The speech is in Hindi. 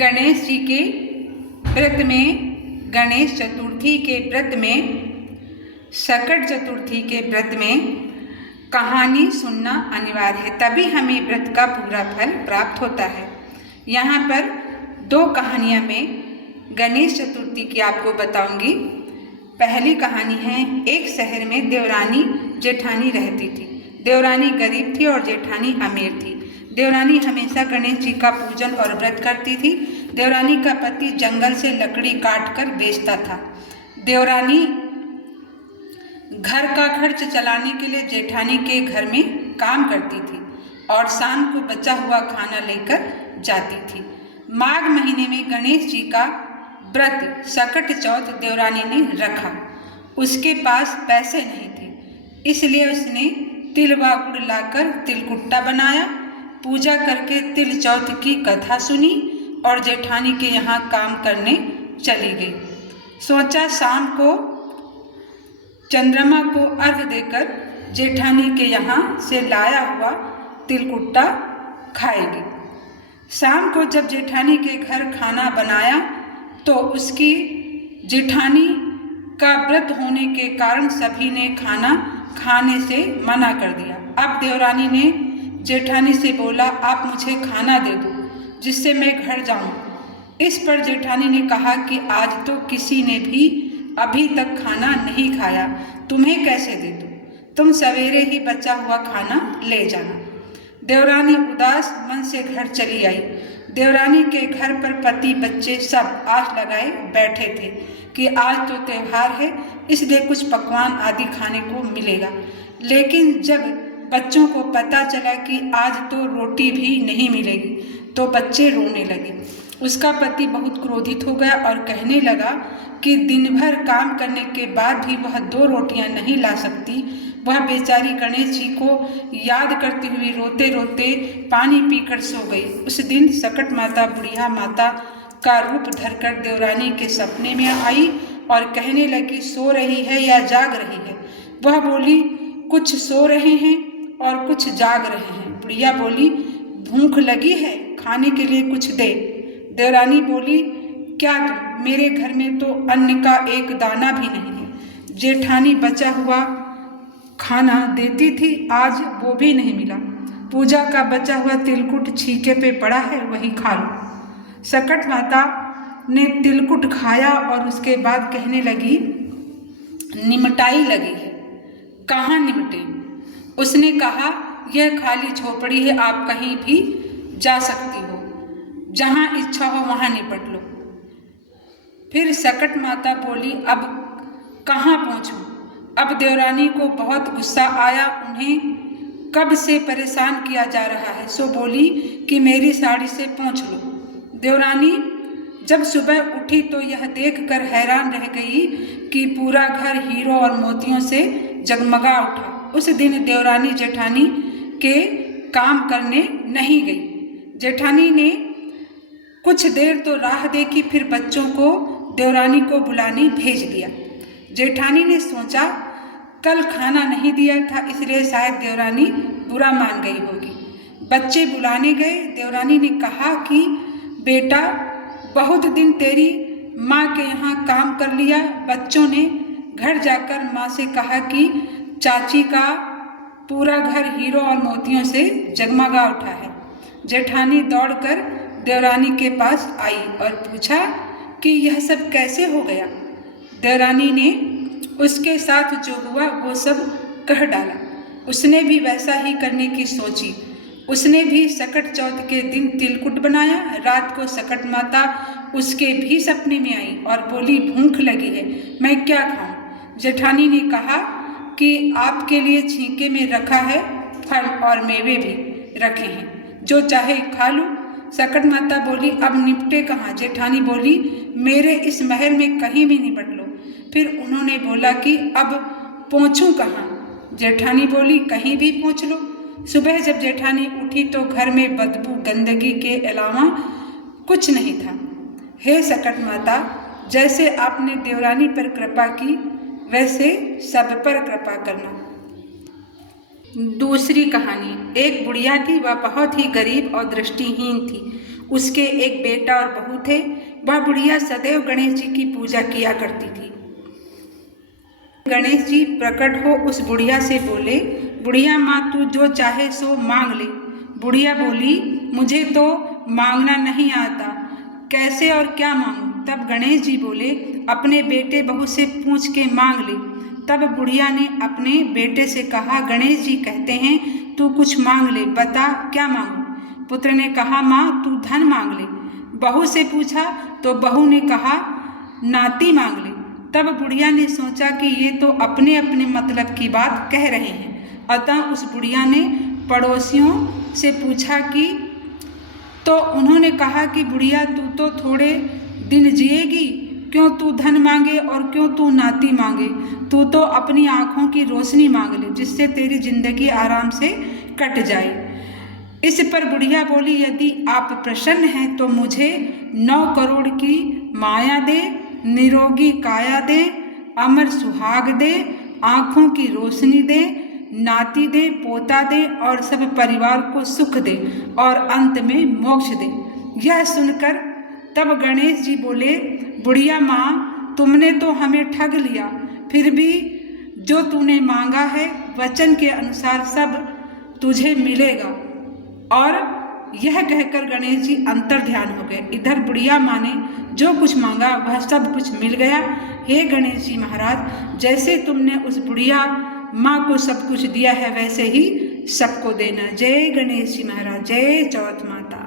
गणेश जी के व्रत में, गणेश चतुर्थी के व्रत में, सकट चतुर्थी के व्रत में कहानी सुनना अनिवार्य है, तभी हमें व्रत का पूरा फल प्राप्त होता है। यहाँ पर दो कहानियाँ में गणेश चतुर्थी की आपको बताऊंगी। पहली कहानी है, एक शहर में देवरानी जेठानी रहती थी। देवरानी गरीब थी और जेठानी अमीर थी। देवरानी हमेशा गणेश जी का पूजन और व्रत करती थी। देवरानी का पति जंगल से लकड़ी काट कर बेचता था। देवरानी घर का खर्च चलाने के लिए जेठानी के घर में काम करती थी और शाम को बचा हुआ खाना लेकर जाती थी। माघ महीने में गणेश जी का व्रत सकट चौथ देवरानी ने रखा। उसके पास पैसे नहीं थे, इसलिए उसने तिल व गुड़ लाकर तिलकुट्टा बनाया। पूजा करके तिल चौथ की कथा सुनी और जेठानी के यहाँ काम करने चली गई। सोचा शाम को चंद्रमा को अर्घ देकर जेठानी के यहाँ से लाया हुआ तिलकुट्टा खाएगी। शाम को जब जेठानी के घर खाना बनाया तो उसकी जेठानी का व्रत होने के कारण सभी ने खाना खाने से मना कर दिया। अब देवरानी ने जेठानी से बोला, आप मुझे खाना दे दो जिससे मैं घर जाऊं। इस पर जेठानी ने कहा कि आज तो किसी ने भी अभी तक खाना नहीं खाया, तुम्हें कैसे दे दूं? तुम सवेरे ही बचा हुआ खाना ले जाना। देवरानी उदास मन से घर चली आई। देवरानी के घर पर पति बच्चे सब आस लगाए बैठे थे कि आज तो त्योहार है, इसलिए कुछ पकवान आदि खाने को मिलेगा। लेकिन जब बच्चों को पता चला कि आज तो रोटी भी नहीं मिलेगी तो बच्चे रोने लगे। उसका पति बहुत क्रोधित हो गया और कहने लगा कि दिन भर काम करने के बाद भी वह 2 रोटियां नहीं ला सकती। वह बेचारी गणेश जी को याद करती हुई रोते रोते पानी पीकर सो गई। उस दिन सकट माता बुढ़िया माता का रूप धरकर देवरानी के सपने में आई और कहने लगी, सो रही है या जाग रही है? वह बोली, कुछ सो रहे हैं और कुछ जाग रहे हैं। बुढ़िया बोली, भूख लगी है, खाने के लिए कुछ दे। देवरानी बोली, क्या तुम? मेरे घर में तो अन्न का एक दाना भी नहीं है। जेठानी बचा हुआ खाना देती थी, आज वो भी नहीं मिला। पूजा का बचा हुआ तिलकुट छीके पे पड़ा है, वही खा लो। सकट माता ने तिलकुट खाया और उसके बाद कहने लगी, निमटाई लगी है। कहाँ निमटे? उसने कहा, यह खाली झोपड़ी है, आप कहीं भी जा सकती हो, जहाँ इच्छा हो वहाँ निपट लो। फिर सकट माता बोली, अब कहाँ पहुँचूं? अब देवरानी को बहुत गुस्सा आया, उन्हें कब से परेशान किया जा रहा है, सो बोली कि मेरी साड़ी से पोंछ लो। देवरानी जब सुबह उठी तो यह देखकर हैरान रह गई कि पूरा घर हीरों और मोतियों से जगमगा उठा। उस दिन देवरानी जेठानी के काम करने नहीं गई। जेठानी ने कुछ देर तो राह देखी, फिर बच्चों को देवरानी को बुलाने भेज दिया। जेठानी ने सोचा, कल खाना नहीं दिया था, इसलिए शायद देवरानी बुरा मान गई होगी। बच्चे बुलाने गए। देवरानी ने कहा कि बेटा, बहुत दिन तेरी माँ के यहाँ काम कर लिया। बच्चों ने घर जाकर माँ से कहा कि चाची का पूरा घर हीरों और मोतियों से जगमगा उठा है। जेठानी दौड़कर देवरानी के पास आई और पूछा कि यह सब कैसे हो गया। देवरानी ने उसके साथ जो हुआ वो सब कह डाला। उसने भी वैसा ही करने की सोची। उसने भी सकट चौथ के दिन तिलकुट बनाया। रात को सकट माता उसके भी सपने में आई और बोली, भूख लगी है, मैं क्या खाऊं? जेठानी ने कहा कि आपके लिए छींके में रखा है फल और मेवे भी रखे हैं, जो चाहे खा लो। सकट माता बोली, अब निपटे कहाँ? जेठानी बोली, मेरे इस महल में कहीं भी निपट लो। फिर उन्होंने बोला कि अब पहुँचूं कहाँ? जेठानी बोली, कहीं भी पहुँच लो। सुबह जब जेठानी उठी तो घर में बदबू गंदगी के अलावा कुछ नहीं था। हे सकट माता, जैसे आपने देवरानी पर कृपा की वैसे सब पर कृपा करना। दूसरी कहानी, एक बुढ़िया थी, वह बहुत ही गरीब और दृष्टिहीन थी। उसके एक बेटा और बहू थे। वह बुढ़िया सदैव गणेश जी की पूजा किया करती थी। गणेश जी प्रकट हो उस बुढ़िया से बोले, बुढ़िया माँ तू जो चाहे सो मांग ले। बुढ़िया बोली, मुझे तो मांगना नहीं आता, कैसे और क्या मांगूं? तब गणेश जी बोले, अपने बेटे बहू से पूछ के मांग ले। तब बुढ़िया ने अपने बेटे से कहा, गणेश जी कहते हैं तू कुछ मांग ले, बता क्या मांगूं? पुत्र ने कहा, माँ तू धन मांग ले। बहू से पूछा तो बहू ने कहा, नाती मांग ले। तब बुढ़िया ने सोचा कि ये तो अपने अपने मतलब की बात कह रहे हैं। अतः उस बुढ़िया ने पड़ोसियों से पूछा कि, तो उन्होंने कहा कि बुढ़िया तू तो थोड़े दिन जिएगी, क्यों तू धन मांगे और क्यों तू नाती मांगे? तू तो अपनी आँखों की रोशनी मांग ले, जिससे तेरी जिंदगी आराम से कट जाए। इस पर बुढ़िया बोली, यदि आप प्रसन्न हैं तो मुझे 9 करोड़ की माया दे, निरोगी काया दे, अमर सुहाग दे, आँखों की रोशनी दे, नाती दे, पोता दे और सब परिवार को सुख दे और अंत में मोक्ष दे। यह सुनकर तब गणेश जी बोले, बुढ़िया माँ तुमने तो हमें ठग लिया, फिर भी जो तूने मांगा है वचन के अनुसार सब तुझे मिलेगा। और यह कहकर गणेश जी अंतर ध्यान हो गए। इधर बुढ़िया माँ ने जो कुछ मांगा वह सब कुछ मिल गया। हे गणेश जी महाराज, जैसे तुमने उस बुढ़िया माँ को सब कुछ दिया है वैसे ही सबको देना। जय गणेश जी महाराज, जय चौथ माता।